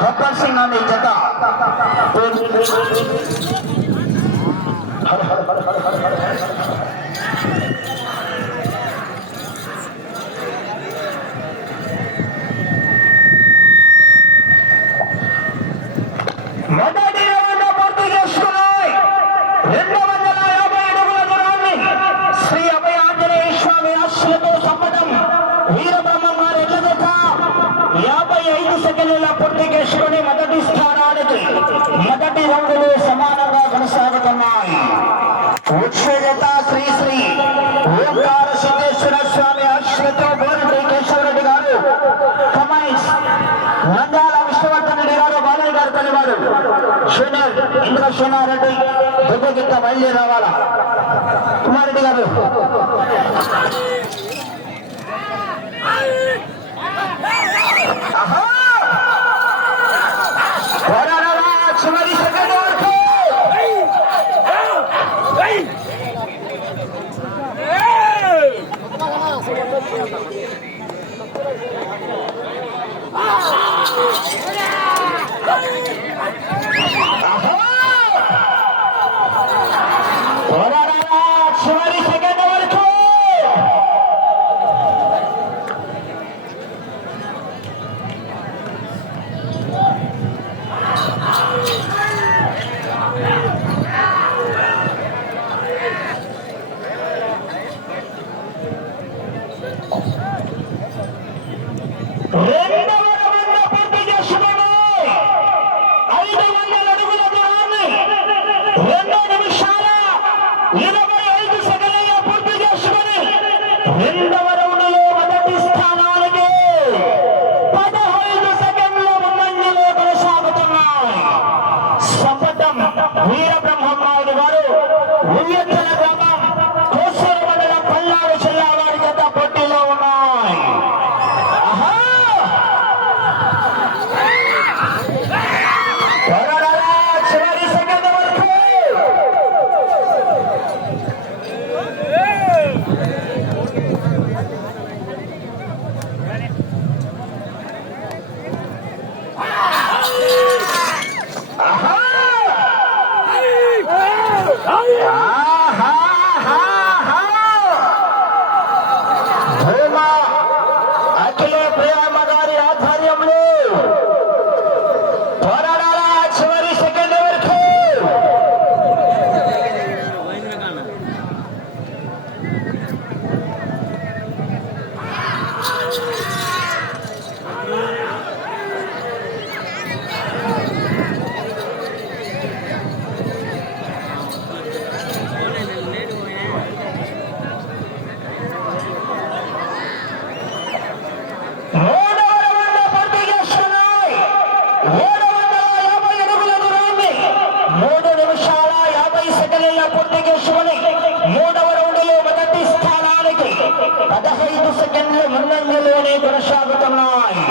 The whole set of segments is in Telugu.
గబ్బర్ సింగ్ అనే జత హర హర హర హర హర హర కార్తికేశ్వరుని మొదటి స్థానానికి మొదటి రంగులు సమానంగా కొనసాగుతున్నాయి. ఉచ్చేత శ్రీ శ్రీ ఓంకార సిద్ధేశ్వర స్వామి ఆశ్రతో గోరటేశ్వరుడు గారు కమైన్స్ నందాల విష్ణువర్ధన్ రెడ్డి గారు బాలయ్య గారు తల్లివారు సునీల్ ఇంద్ర సునారెడ్డి దుబ్బగిత్త బయలుదేరి రావాలా? కుమారెడ్డి గారు. మూడు నిమిషాల యాభై సెకండ్ల పూర్తి చేసుకుని మూడవ రౌండ్లో మొదటి స్థానానికి పదహైదు సెకండ్లు ముందంజలోనే కొనసాగుతున్నాయి.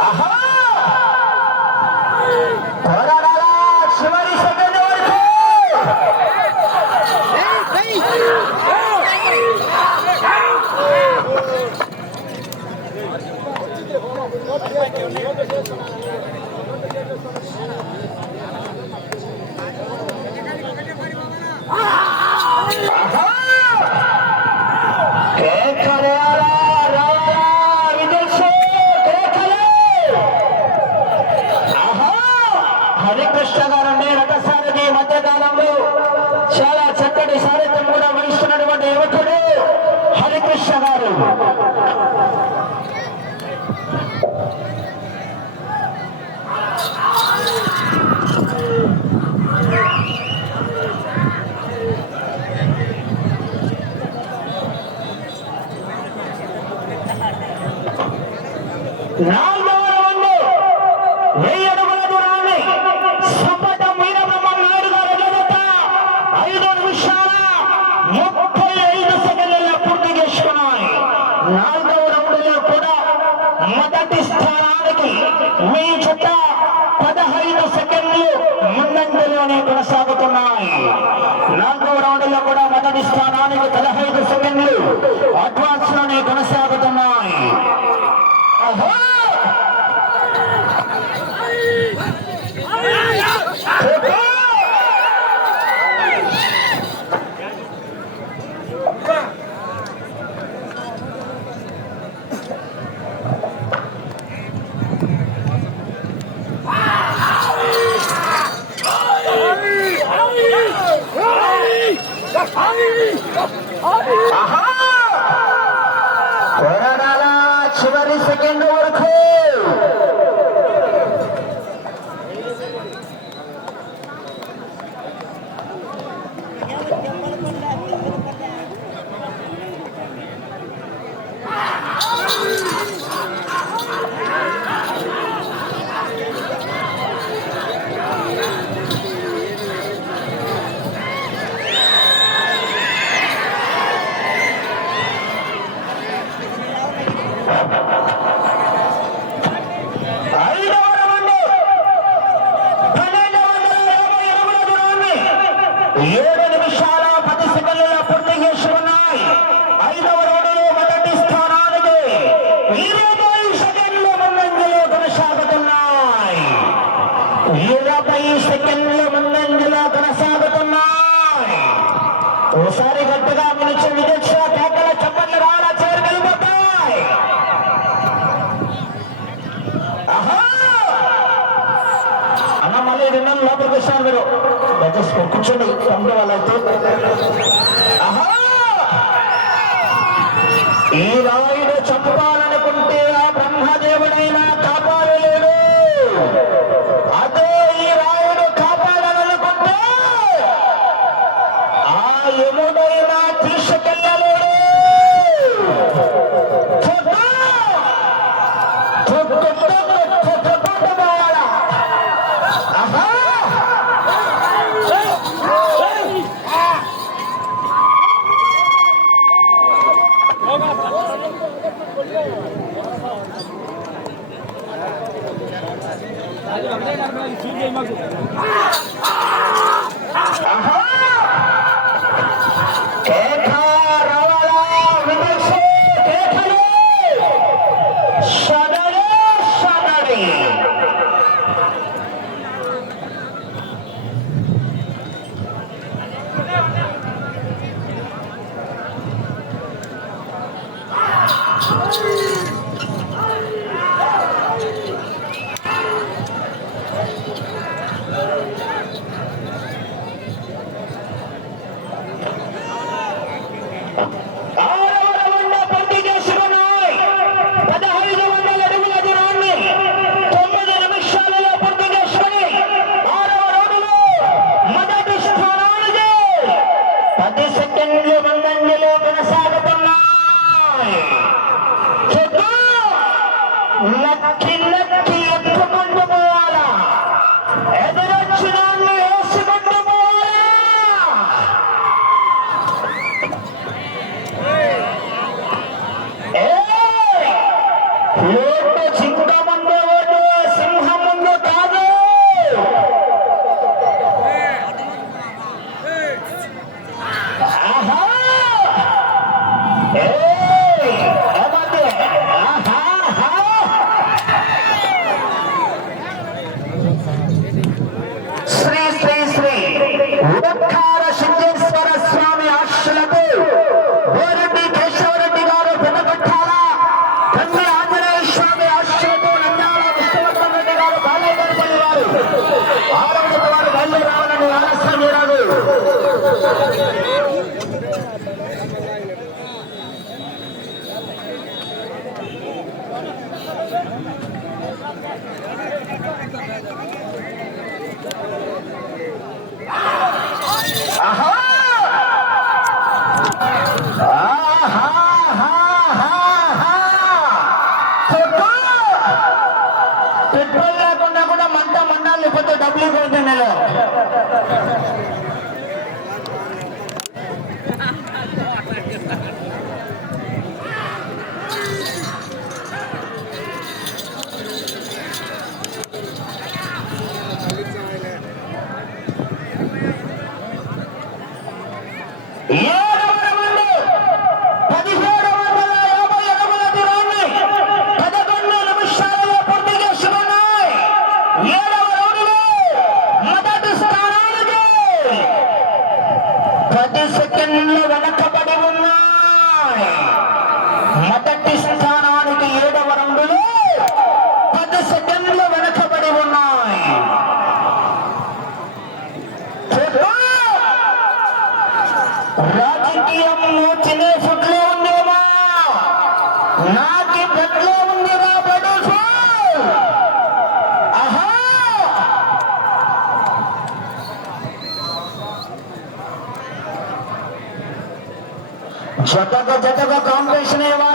আহা పోటీ మీ చుట్ట పదహైదు సెకండ్లు ముందంజలోనే కొనసాగుతున్నాయి. నాలుగవ రౌండ్లో కూడా మొదటి స్థానానికి పదహైదు సెకండ్లు అడ్వాన్స్లోనే కొనసాగుతున్నాయి. Oh, కొరడాల చివరి సెకండ్. ஏழு కూర్చొని తమ్ముడు వాళ్ళైతే. ఈ రాయుడు చంపాలనుకుంటే ¿Qué? మూడవ రౌండ్లో మొదటి స్థానానికి పది సెకండ్లు వెనకబడి ఉన్నాయి మొదటి జత జతగా కాంపిటీషన్ ఏవా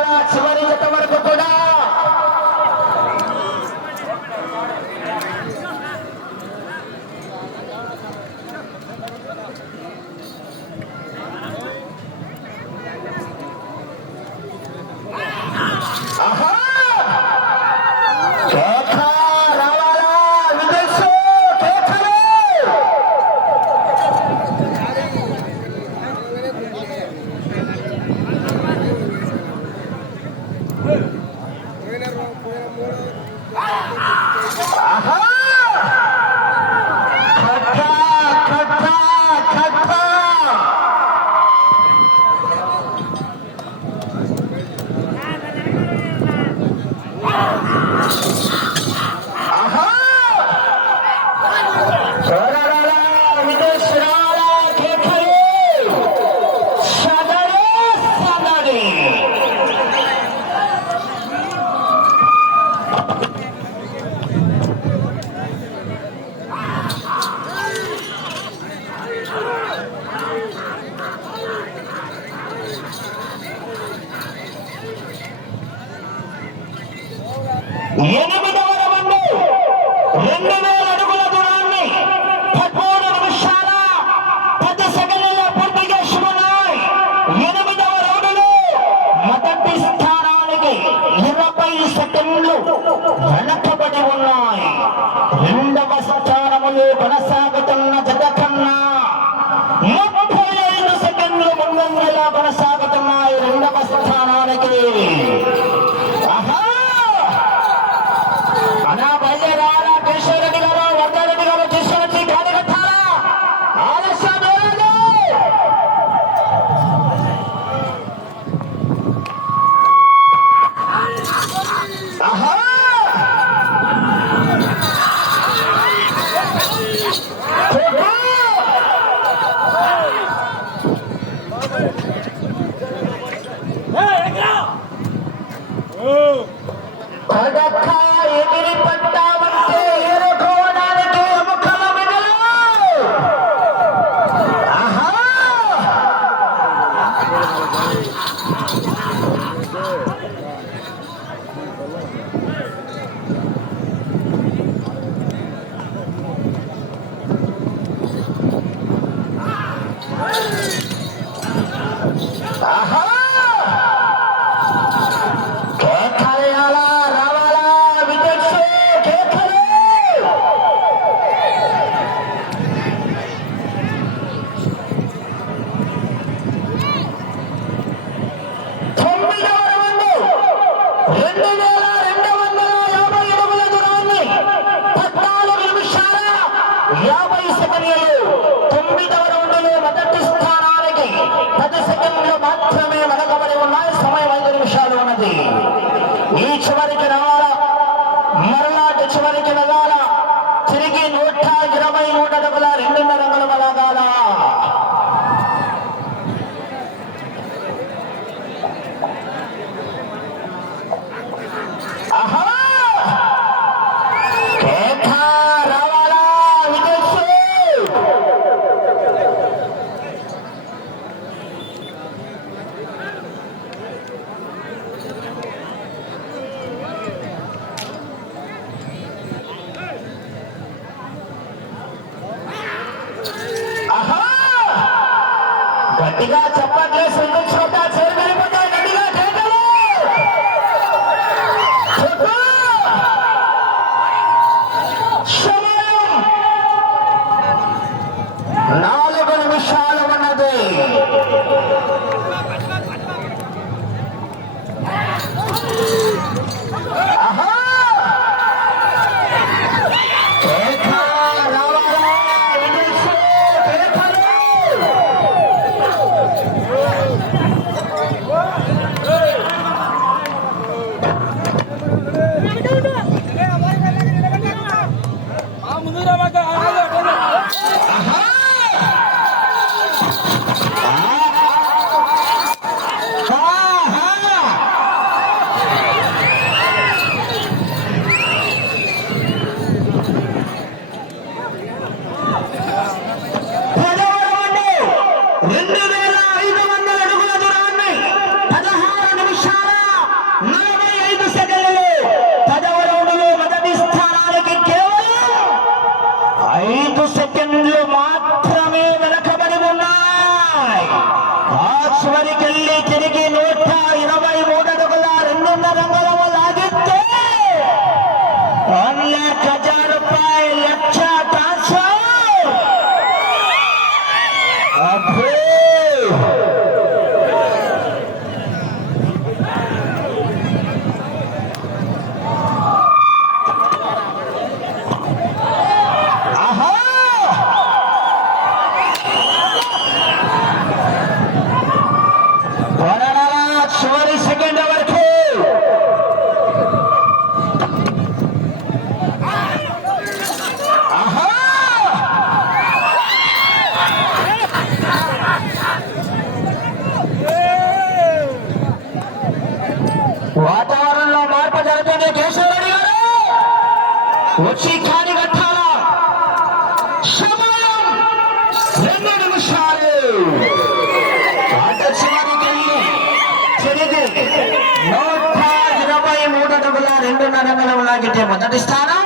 చివరికి వెళ్ళాలా? తిరిగి నూట ఇరవై నూట డెబ్బై రెండున్నర అంగుళమలాగా Aha! మొదటి స్థానం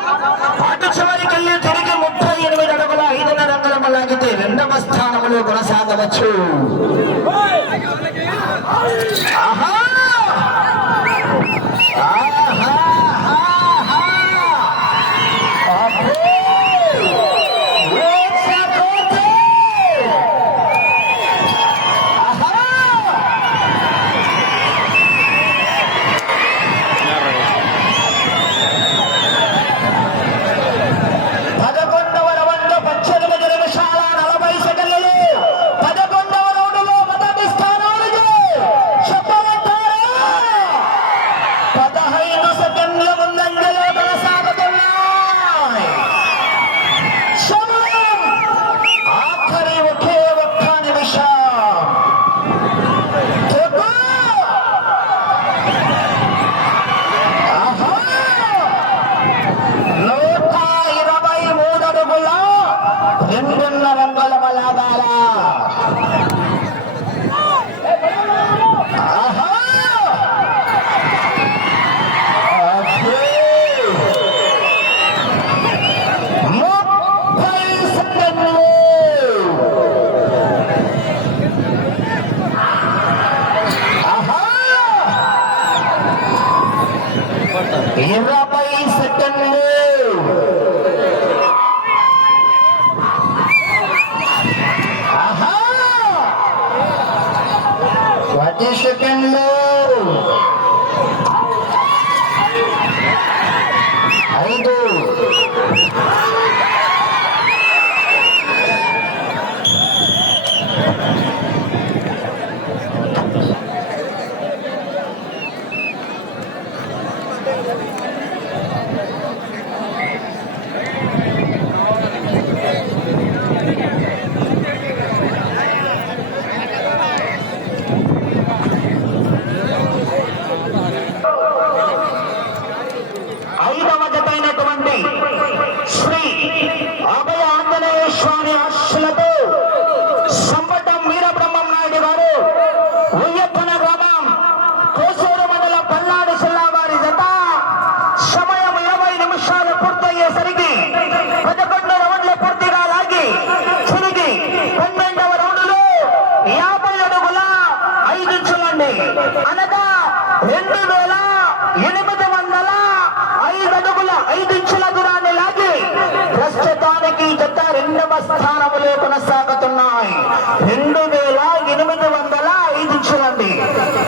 అటు చివరికి వెళ్ళి తిరిగి ముప్పై ఎనిమిది అడుగుల ఐదున్నర అంగళం లాగితే రెండవ స్థానంలో కొనసాగవచ్చు. ভবিষ্যতে